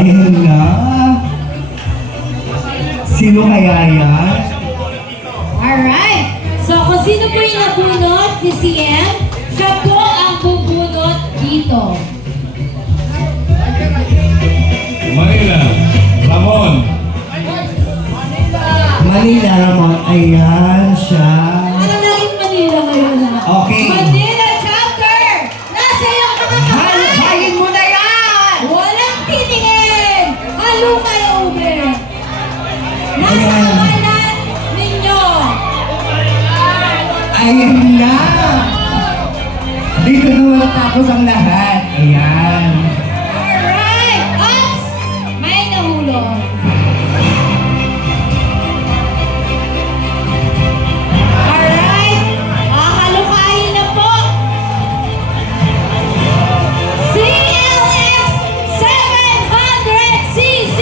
Ayun na. Sino kaya yan? Alright. So kung sino po yung nabunot ni CM, siya po ang bubunot dito. Manila, Ramon. Manila Ramon. Ayan siya. Ano naging Manila ngayon na? Okay. Manila chapter! Nasa iyong mga kamay! Hayin mo na yan! Walang titingin! Halo kayo, ube! Nasa Ayan. kawalan ninyo! Ayan na! Dito na matapos ang lahat. Ayan. Alright! Ops! May nahulog. Alright! Halukayin na po! CLX 700cc!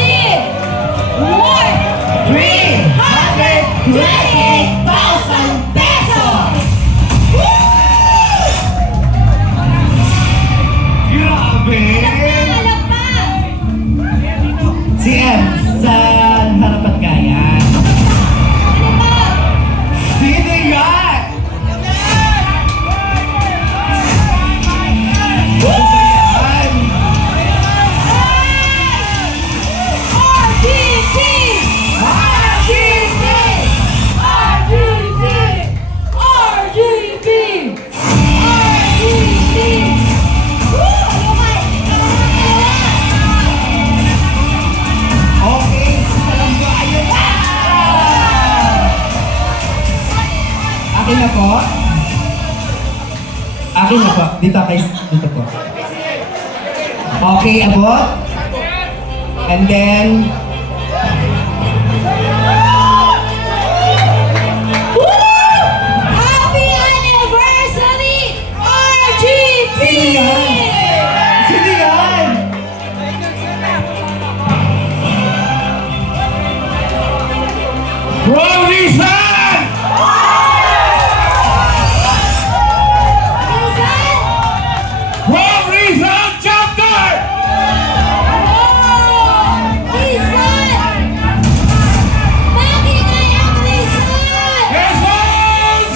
Worth 328,000 pesos! Grabe! Alakpan! Si M, saan harapan ka yan? Ano ba? Sino yan? Ano ba yan? RGP! RGP! RGP! RGP! RGP! Woo! Lumay! Okay, salam ba? Ayun na! Akin na po. Akin na po. Dito kay dito po. Okay, abot. And then Woo! Happy anniversary, RGP! Sino yan? Sino yan? From Rizal! Rizal! From Rizal chapter! Oh! Rizal! Makinay ang Rizal! Jesus!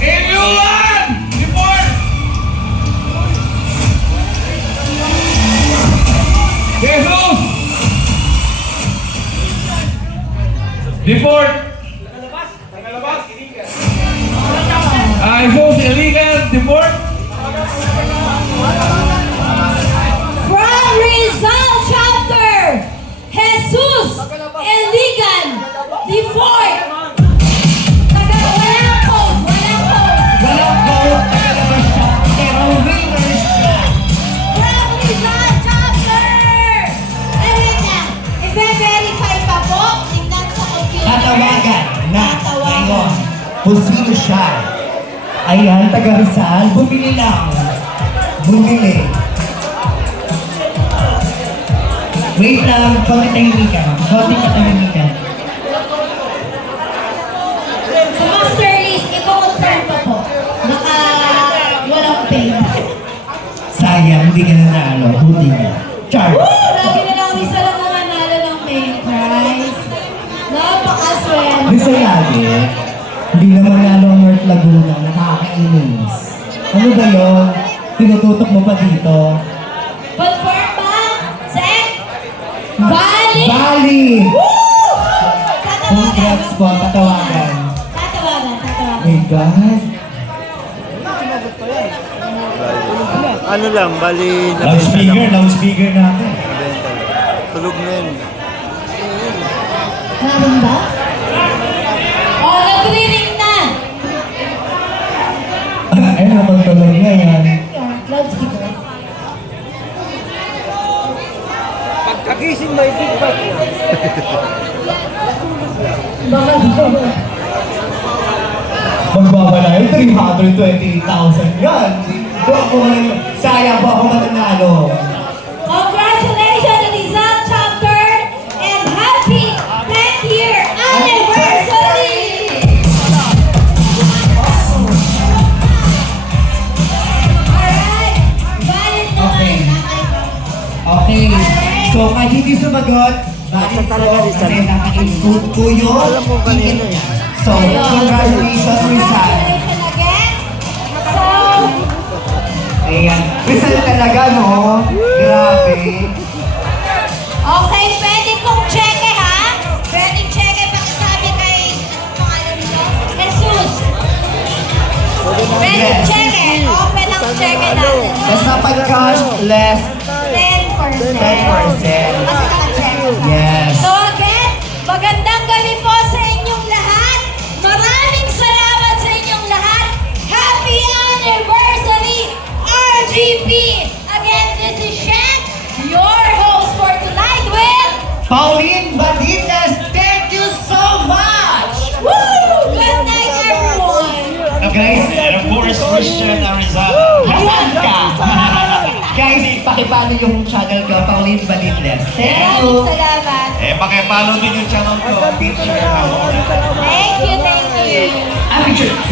Inulan! Report! Jesus! Deport! Jesus, illegal, deport! From Rizal chapter, Jesus Eligan Defoy. Walang code, walang code. Walang gold, tagalabas siya. Pero winner siya. From Rizal chapter. Ay, wait lang. I-verify pa po. Tingnan sa computer. Tatawagan na Tatawagan. ngayon kung sino siya. Ayan, taga Rizal. Bumili lang. Bumili. Wait lang, konti tahimikan. Konti tahimikan. Sa master list, i-confirm pa po. Baka walang paid. Sayang, hindi ka na naano. Buti niya. Char. Woo! Lagi na lang Rizal ang nanalo ng main prize. Napakaswerte. Rizal lagi. Hindi naman nalo ang North Laguna. Nakakainis. Ano ba yun? Tinututok mo pa dito? Confirm ba? Sek? Bali? Bali! Woo! Congrats po, tatawagan. Tatawagan, Oh tatawagan. my God. Ano lang, bali Loudspeaker natin. nabenta. Tulog na yun. Meron ba? Oh, nagre-ring na! Ay, naman tuloy na yan. Loudspeaker. Pagkagising may feedback na. Baka dito. Magbabala yung 328,000 yan. Sayang po ako mananalo. Congratulations, Rizal chapter, and happy 10th year anniversary! Alright, valid naman. Okay. Okay. So, kahit hindi sumagot, bakit talaga, po? Rizal. Kasi naka-include po yung Alam mo kanina eh. So, congratulations, Rizal. Congratulations again. So, Ayan. Rizal talaga, no? Grabe. okay, pwede pong cheque ha? Pwede cheque pakisabi kay, ano pangalan nito? Jesus. Pwede Yes. cheque. Open ang cheque natin. Basta pag-cash, less 10%. 10%. Kasi naka-cheque. Yes. So again, magandang gabi po sa inyong lahat. Maraming salamat sa inyong lahat. Happy anniversary, RGP! Again, this is Shank, your host for tonight with... Pauline Balinas, thank you so much! Woo! Good night, everyone! Guys, And of course, Christian Arizal. Nasaan ka? Guys, pakipalo yung channel ko, Pauline Balinas. Thank you! Maraming salamat. Pakipollow din yung channel ko. Picture. Thank you, thank you. Ah, picture.